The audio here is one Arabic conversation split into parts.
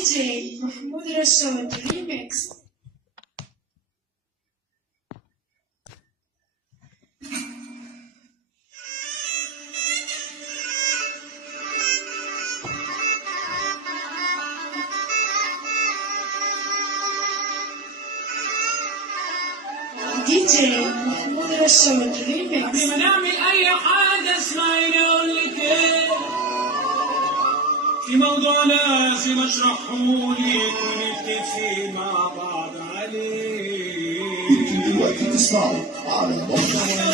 DJ محمود رشاد ريميكس. DJ محمود رشاد ريميكس. قبل ما نعمل أي حاجة اسمعيني أقول لك إيه، في موضوع لازم أشرحهولك ونتفق مع بعض عليه. انتوا دلوقتي تسمعوا على موقع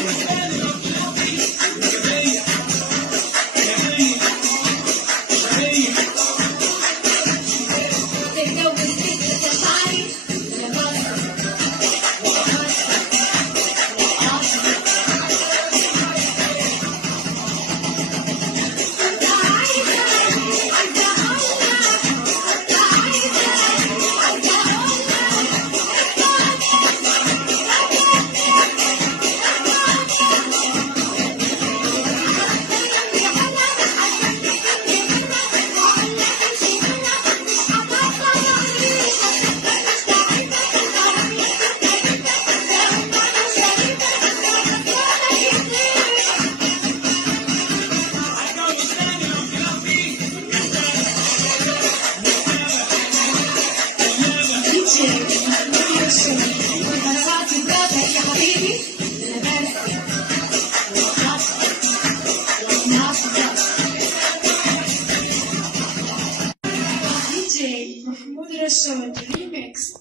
DJ محمود رشاد ريميكس.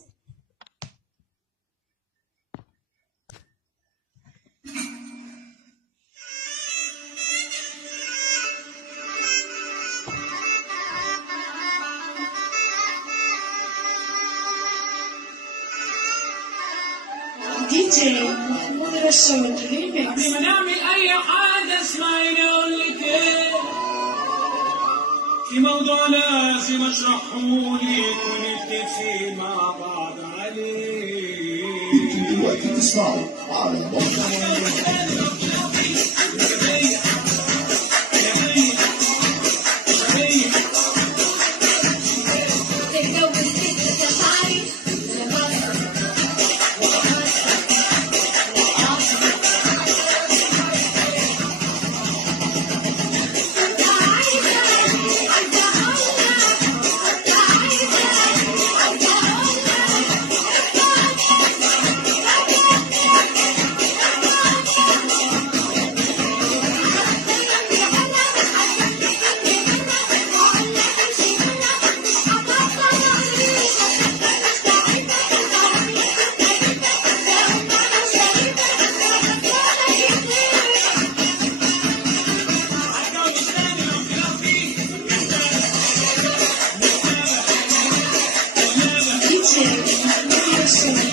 DJ محمود رشاد ريميكس. قبل ما نعمل أي حاجة اسمعيني أقول لك إيه، في موضوع لازم أشرحهولك ونتفق مع بعض عليه. انتوا دلوقتي تسمعوا على موقع DJ محمود رشاد.